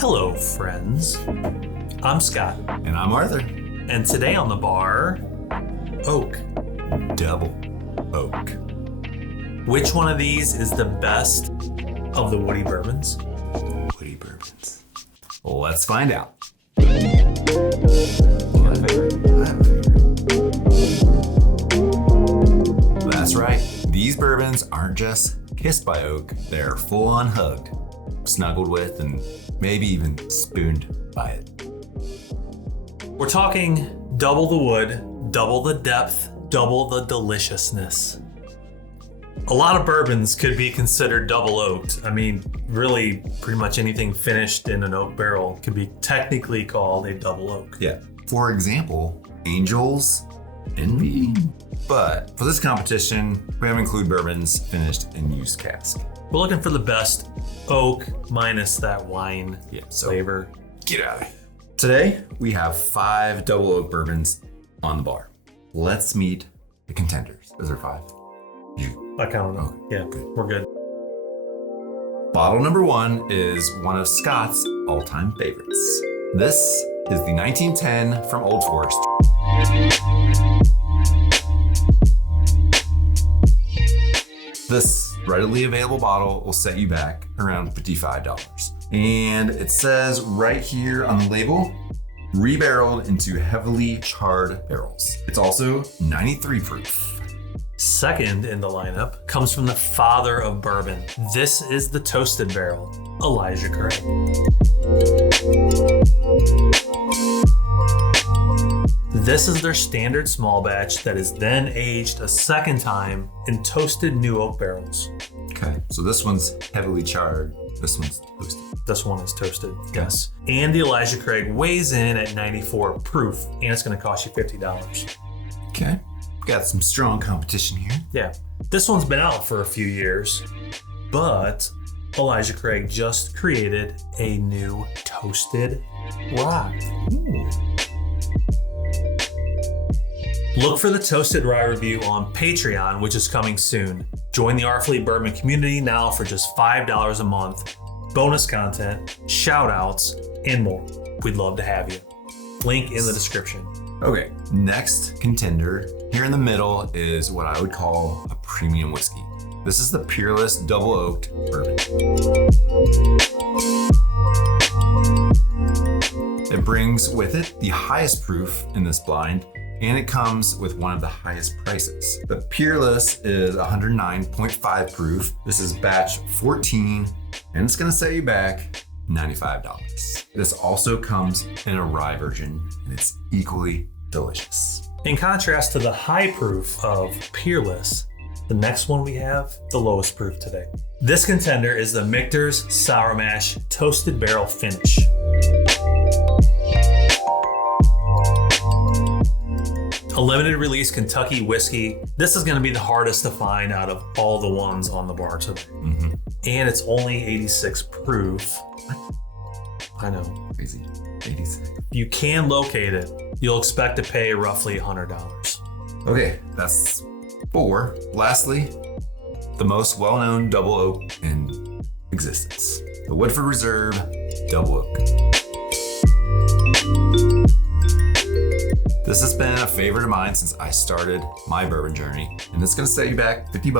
Hello, friends. I'm Scott. And I'm Arthur. And today on the bar, oak. Double oak. Which one of these is the best of the woody bourbons? Woody bourbons. Well, let's find out. You got a favorite? I have a favorite. That's right. These bourbons aren't just kissed by oak. They're full-on hugged, snuggled with, and maybe even spooned by it. We're talking double the wood, double the depth, double the deliciousness. A lot of bourbons could be considered double oaked. I mean, really, pretty much anything finished in an oak barrel could be technically called a double oak. Yeah. For example, Angel's Envy. But for this competition, we have included bourbons finished in used cask. We're looking for the best oak minus that wine flavor. Get out of here. Today, we have 5 double oak bourbons on the bar. Let's meet the contenders. Is there 5? I count them. Okay, Yeah, good. We're good. Bottle number 1 is one of Scott's all-time favorites. This is the 1910 from Old Forest. This readily available bottle will set you back around $55. And it says right here on the label, rebarreled into heavily charred barrels. It's also 93 proof. Second in the lineup comes from the father of bourbon. This is the toasted barrel, Elijah Craig. This is their standard small batch that is then aged a second time in toasted new oak barrels. Okay, so this one's heavily charred. This one's toasted. This one is toasted, yes. And the Elijah Craig weighs in at 94 proof, and it's going to cost you $50. Okay, got some strong competition here. Yeah, this one's been out for a few years, but Elijah Craig just created a new toasted rye. Ooh. Look for the Toasted Rye review on Patreon, which is coming soon. Join the Our Fleet Bourbon community now for just $5 a month. Bonus content, shoutouts, and more. We'd love to have you. Link in the description. Okay, next contender here in the middle is what I would call a premium whiskey. This is the Peerless Double Oaked Bourbon. It brings with it the highest proof in this blind, and it comes with one of the highest prices. The Peerless is 109.5 proof. This is batch 14, and it's gonna set you back $95. This also comes in a rye version, and it's equally delicious. In contrast to the high proof of Peerless, the next one we have, the lowest proof today. This contender is the Michter's Sour Mash Toasted Barrel Finish. A limited release Kentucky whiskey. This is going to be the hardest to find out of all the ones on the bar today. Mm-hmm. And it's only 86 proof. I know. Crazy. 86. You can locate it. You'll expect to pay roughly $100. Okay, that's 4. Lastly, the most well-known double oak in existence. The Woodford Reserve Double Oak. This has been a favorite of mine since I started my bourbon journey, and it's gonna set you back $50,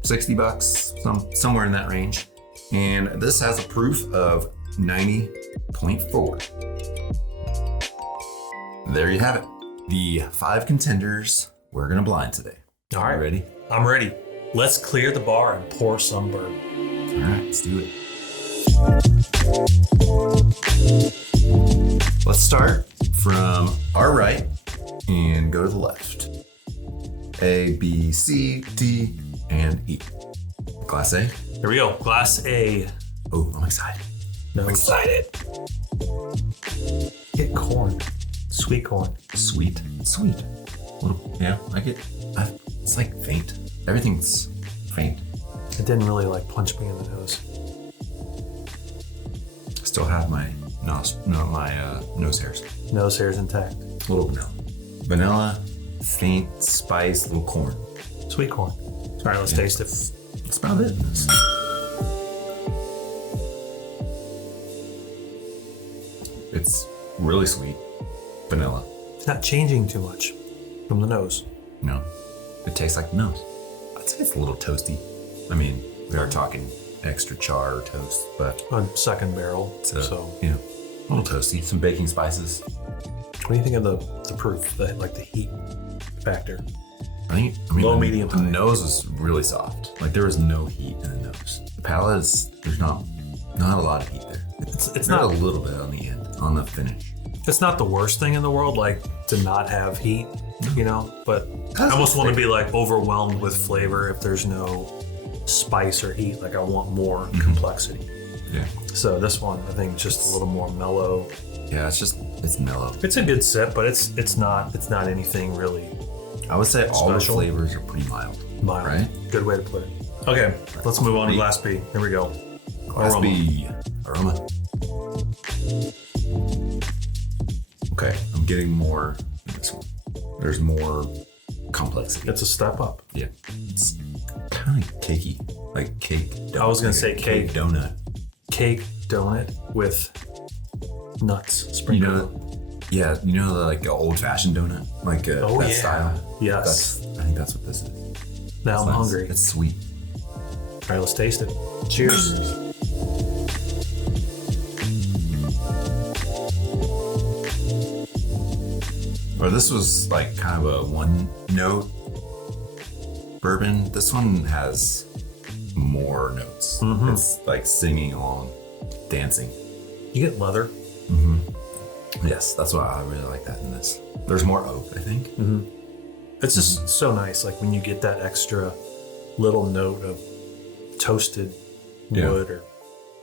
$60, somewhere in that range. And this has a proof of 90.4. There you have it. The 5 contenders we're gonna blind today. All right. You ready? I'm ready. Let's clear the bar and pour some bourbon. All right, let's do it. Let's start from our right and go to the left. A, B, C, D, and E. Glass A. Here we go. Glass A. Oh, I'm excited. No. I'm excited. Get corn. Sweet corn. Sweet. Yeah, I like it. It's like faint. Everything's faint. It didn't really punch me in the nose. I still have my nose hairs. Nose hair's intact. A little vanilla. Vanilla, faint spice, little corn. Sweet corn. All right, let's taste it. That's about it. It's really sweet. Vanilla. It's not changing too much from the nose. No. It tastes like nose. I'd say it's a little toasty. I mean, we are talking extra char or toast, but On second barrel. it's a So little toasty. Some baking spices. what do you think of the proof, like the heat factor? I mean, Low, the, medium, the high. nose was really soft. Like there was no heat in the nose. The palate there's not a lot of heat there. It's There's not a little bit on the end, on the finish. it's not the worst thing in the world, like to not have heat, but I almost want to be like overwhelmed with flavor if there's no spice or heat. Like I want more complexity. Yeah. So this one, I think, just a little more mellow. Yeah, it's mellow. It's a good sip, but it's not anything really I would say all the Special. flavors are pretty mild. mild. Right? Good way to put it. Okay, let's move on to Glass B. Here we go. Class Aroma. B. Aroma. Okay, I'm getting more in this one. There's more complexity. It's a step up. Yeah. It's kind of cakey. Like cake. I was gonna like say a cake. donut. Cake donut with nuts You sprinkled. know, yeah, like an old fashioned donut? Like that yeah. style? Yes. I think that's what this is. Now I'm It's nice. hungry. It's sweet. All right, let's taste it. Cheers. Or this was like kind of a one note bourbon. This one has more notes. It's like singing along, dancing. You get leather. Yes, that's why I really like that in this. There's more oak, I think. It's just so nice, like when you get that extra little note of toasted Yeah. wood or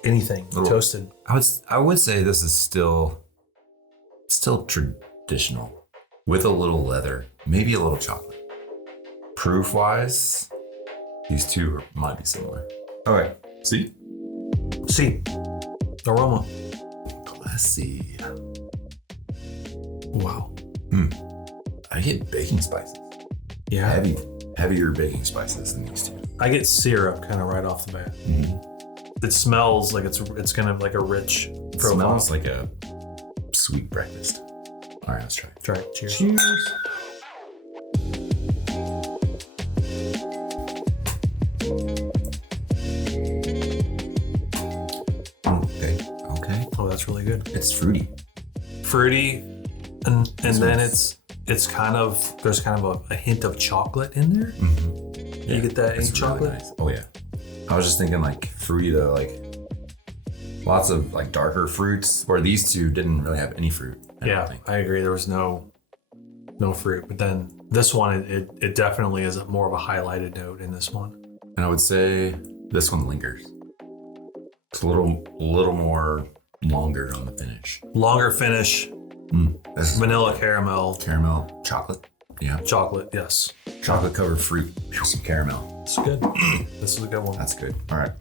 anything toasted. I would say this is still traditional with a little leather, maybe a little chocolate. Proof wise, these two might be similar. All right, see? See, aroma. Let's see. Wow. I get baking spices. Yeah. Heavier baking spices than these two. I get syrup kind of right off the bat. It smells like it's kind of like a rich It profile. smells like a sweet breakfast. All right, let's try it. Try it. Cheers. Cheers. Okay. Oh, that's really good. It's fruity. Fruity, and then one's- it's kind of there's kind of a hint of chocolate in there. You get that It's ink really chocolate. nice. Oh yeah. I was just thinking like fruity though, like lots of like darker fruits, where these two didn't really have any fruit. I don't Yeah, think. I agree. There was no fruit, but then this one it definitely is more of a highlighted note in this one. And I would say this one lingers. It's a little more longer on the finish. Longer finish, This is vanilla caramel, caramel, chocolate. Yeah, chocolate. Yes, chocolate covered fruit, some caramel. it's good. This is a good one. That's good. All right,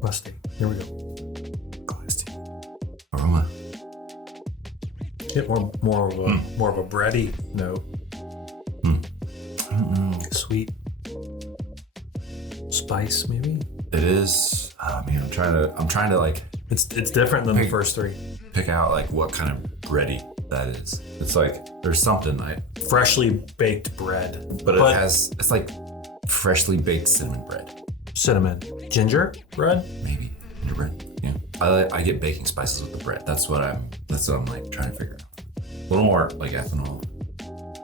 Glass tea. Here we go. Glass tea. aroma. Get more of a bready note. Sweet spice maybe. It is. Oh man, I'm trying to like It's different than the first three. pick out like what kind of bready that is. It's like there's something Freshly baked bread, but it's like freshly baked cinnamon bread. cinnamon, ginger bread. Maybe gingerbread. Yeah. I get baking spices with the bread. That's what I'm like trying to figure out. A little more like ethanol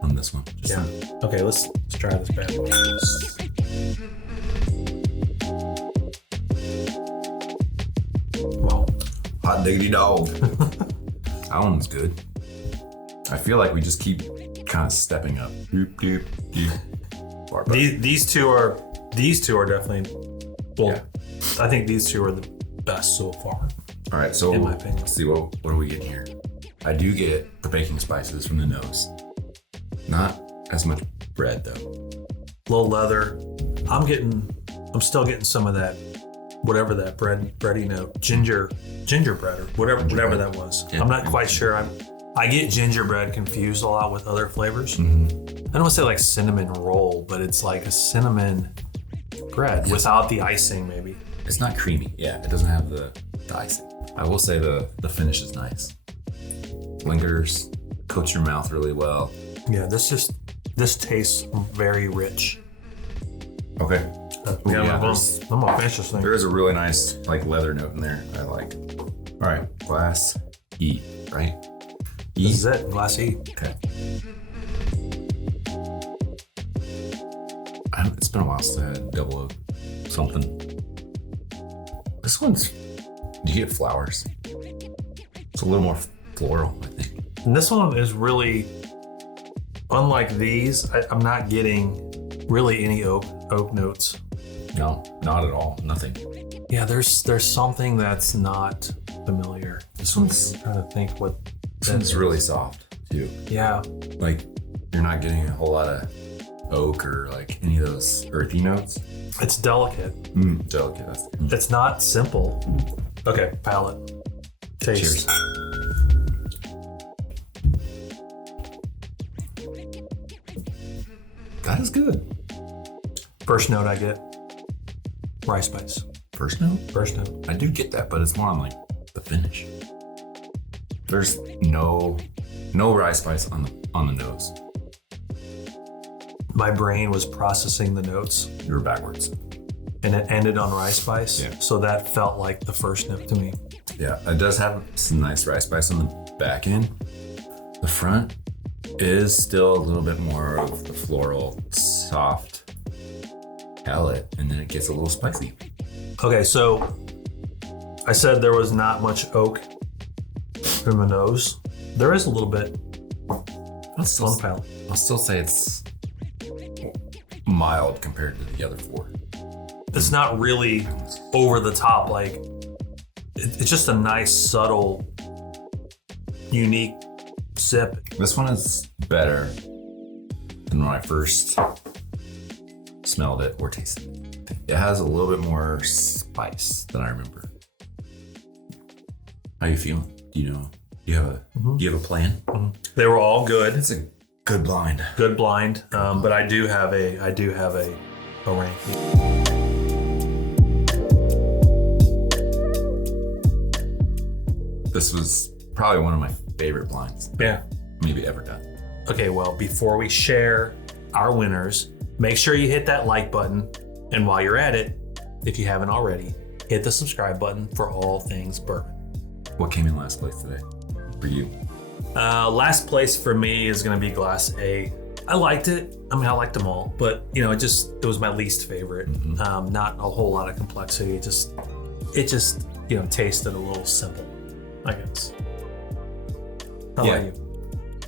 on this one. Just Yeah. Okay, let's try this bad boy. Wow. hot diggity dog. That one's good. I feel like we just keep kind of stepping up. Doop, doop, doop. Bar, bar. These two are definitely. Well, Yeah. I think these two are the best so far. All right, so in my opinion. let's see what are we getting here. I do get the baking spices from the nose. Not as much bread though. Little leather. I'm still getting some of that, whatever that bready note, gingerbread or whatever that was. Yeah. I'm not quite sure. I get gingerbread confused a lot with other flavors. Mm-hmm. I don't want to say like cinnamon roll, but it's like a cinnamon bread without the icing, maybe. It's not creamy. Yeah, it doesn't have the icing. I will say the finish is nice. lingers, coats your mouth really well. Yeah, this tastes very rich. Okay. I'm gonna finish this thing. There is a really nice like leather note in there I like. All right, glass E, right? E. This is it, glass E. Okay. It's been a while since I had double oak something. This one's, do you get flowers? It's a little more floral, I think. And this one is really, unlike these, I'm not getting really any oak notes. No, not at all. Nothing. Yeah, there's something that's not familiar. This one's, I'm trying to think what. this one's really soft too. Yeah. Like you're not getting a whole lot of oak or like any of those earthy notes. It's delicate. Delicate. It's not simple. Okay, palate. Taste. Cheers. That is good. First note I get, rice spice. First note? First note. I do get that, but it's more on like the finish. There's no rice spice on the nose. My brain was processing the notes. You were backwards. And it ended on rice spice. Yeah. So that felt like the first note to me. Yeah, it does have some nice rice spice on the back end. The front is still a little bit more of the floral, soft palate, and then it gets a little spicy. Okay, so I said there was not much oak in the nose. There is a little bit on the palate. I'll still say it's mild compared to the other four. It's not really over the top. Like it's just a nice, subtle, unique sip. This one is better than when I first smelled it or tasted it. It has a little bit more spice than I remember. How you feeling? Do you know? Do you have a plan? Mm-hmm. They were all good. It's a good blind. Good blind. But I do have a ranking. This was probably one of my favorite blinds. Yeah. Maybe ever done. Okay, well, before we share our winners, make sure you hit that like button. And while you're at it, if you haven't already, hit the subscribe button for all things bourbon. What came in last place today for you? Last place for me is going to be Glass A. I liked it. I mean, I liked them all, but it was my least favorite. Mm-hmm. Not a whole lot of complexity. It just tasted a little simple, I guess. How about you?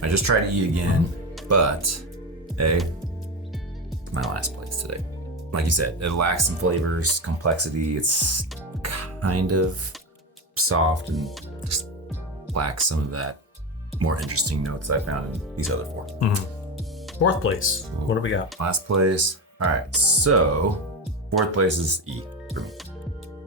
I just tried E again, but A, my last place today. Like you said, it lacks some flavors, complexity. It's kind of soft and just lacks some of that more interesting notes I found in these other four. Mm-hmm. Fourth place. What do we got? Last place. All right, so fourth place is E for me.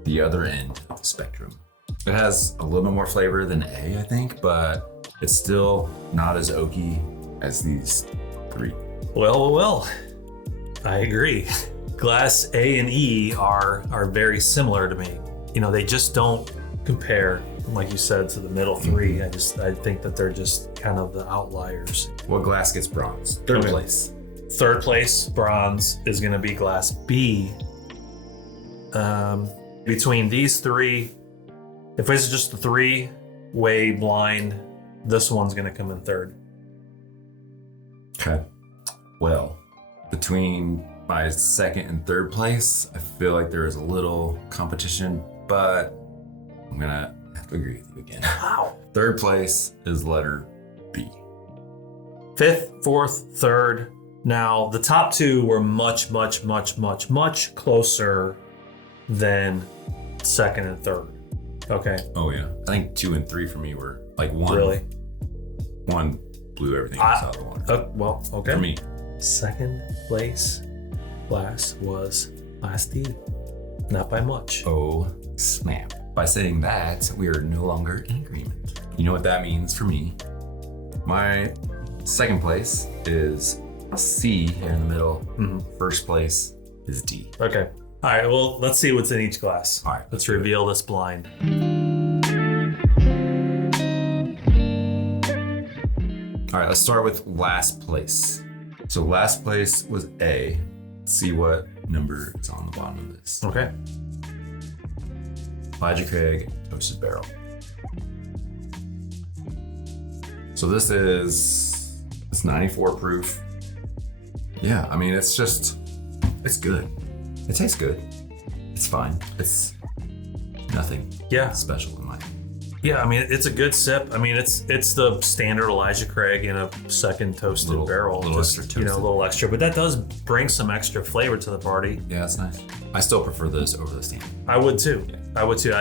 The other end of the spectrum. It has a little bit more flavor than A, I think, but it's still not as oaky as these three. Well. I agree. Glass A and E are very similar to me. They just don't compare, like you said, to the middle three. Mm-hmm. I think that they're just kind of the outliers. What glass gets bronze? Third place. Third place, bronze, is going to be Glass B. Between these three, if it's just the three-way blind, this one's going to come in third. Okay. Well, between my second and third place, I feel like there is a little competition, but I'm gonna have to agree with you again. Wow. Third place is letter B. Fifth, fourth, third. Now, the top two were much, much, much, much, much closer than second and third. Okay. Oh yeah. I think 2 and 3 for me were like one. Really? One blew everything else out of the water. Well, okay. For me. Second place glass was Glass D. Not by much. Oh, snap. By saying that, we are no longer in agreement. You know what that means for me? My second place is C here in the middle. Mm-hmm. First place is D. Okay. All right. Well, let's see what's in each glass. All right. Let's reveal this blind. All right, let's start with last place. So last place was A. Let's see what number is on the bottom of this. Okay. Elijah Craig Toasted Barrel. So this is, it's 94 proof. Yeah, I mean, it's good. It tastes good. It's fine. It's nothing special in my opinion. Yeah, I mean, it's a good sip. I mean, it's the standard Elijah Craig in a second toasted barrel. Little extra toasted. A little extra. But that does bring some extra flavor to the party. Yeah, that's nice. I still prefer this over the standard. I would too. Yeah. I would too.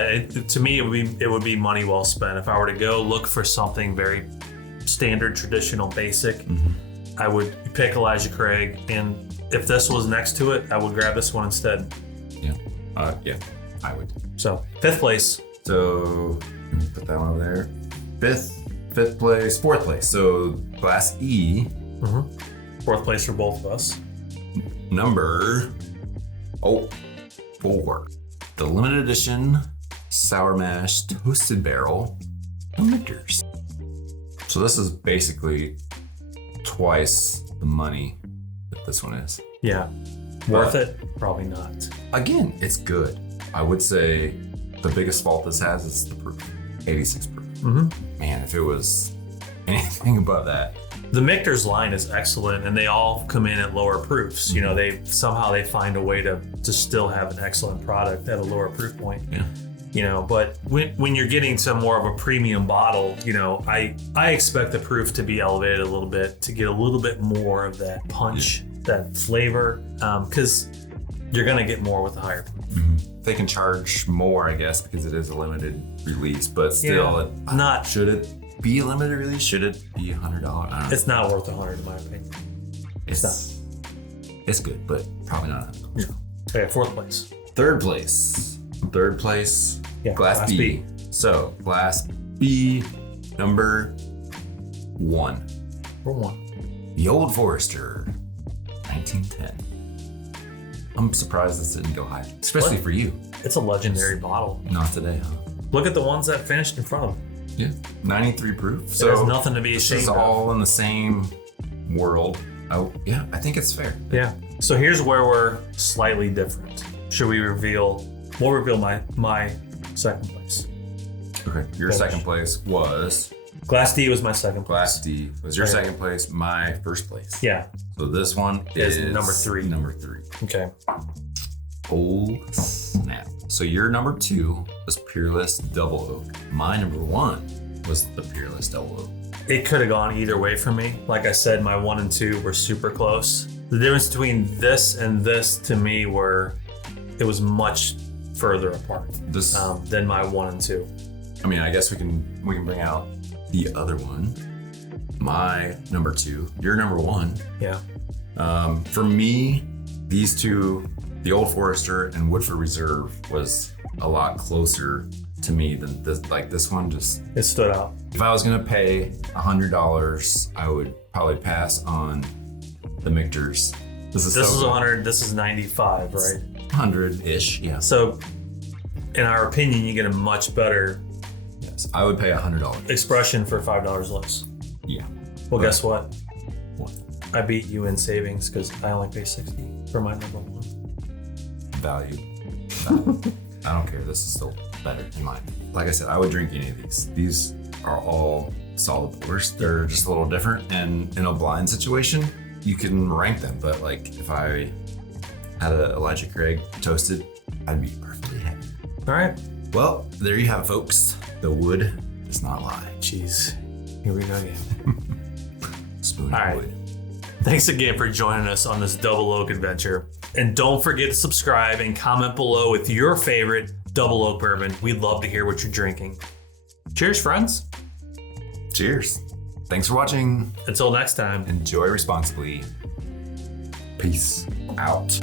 To me, it would be money well spent. If I were to go look for something very standard, traditional, basic, I would pick Elijah Craig. And if this was next to it, I would grab this one instead. Yeah. Yeah, I would. So, 5th place. So, let me put that one over there. Fifth place, 4th place. So, Class E. 4th place for both of us. Number 4. The limited edition Sour Mash Toasted Barrel Michter's. So this is basically twice the money that this one is. Yeah. Worth it? Probably not. Again, it's good. I would say the biggest fault this has is the proof. 86 proof. Man, if it was anything above that. The Michter's line is excellent, and they all come in at lower proofs. You know, they find a way to still have an excellent product at a lower proof point. Yeah. You know, but when you're getting to more of a premium bottle, you know, I expect the proof to be elevated a little bit to get a little bit more of that punch, that flavor, because you're gonna get more with the higher proof. They can charge more, I guess, because it is a limited release, but still, should it be a limited release? Should it be $100? I don't know. It's not worth $100 in my opinion. It's not. It's good, but probably not. Yeah. Okay, 4th place. Third place, Yeah, Class B. So, Class B, number 1. Number 1. The Old Forester, 1910. I'm surprised this didn't go high, especially for you. It's a legendary bottle. Not today, huh? Look at the ones that finished in front of them. Yeah, 93 proof. So there's nothing to be ashamed of. This is all in the same world. Oh, yeah, I think it's fair. Yeah. So here's where we're slightly different. Should we reveal? We'll reveal my second place. Okay, your second place was? Class D was my second place. Class D was your second place, my first place. Yeah. So this one is number 3. Number 3. Okay. Oh, snap. So your number 2 was Peerless Double Oak. My number 1 was the Peerless Double Oak. It could have gone either way for me. Like I said, my 1 and 2 were super close. The difference between this and this to me it was much further apart than my 1 and 2. I mean, I guess we can bring out the other one. My number 2, your number 1. Yeah. For me, these two, the Old Forester and Woodford Reserve, was a lot closer to me than this. Like this one, it stood out. If I was gonna pay $100, I would probably pass on the Michter's. This is 100. This is 95, right? 100-ish, yeah. So, in our opinion, you get a much better. Yes, I would pay $100 expression for $5 less. Yeah. Well, guess what? What? I beat you in savings because I only pay $60 for my number 1. Value. I don't care. This is still better in mine. Like I said, I would drink any of these. These are all solid pours. They're just a little different, and in a blind situation, you can rank them. But like, if I had a Elijah Craig toasted, I'd be perfectly happy. All right. Well, there you have it, folks. The wood does not lie. Jeez. Here we go again. Spoon all right. wood. Thanks again for joining us on this Double Oak adventure. And don't forget to subscribe and comment below with your favorite Double Oak bourbon. We'd love to hear what you're drinking. Cheers, friends. Cheers. Thanks for watching. Until next time. Enjoy responsibly. Peace out.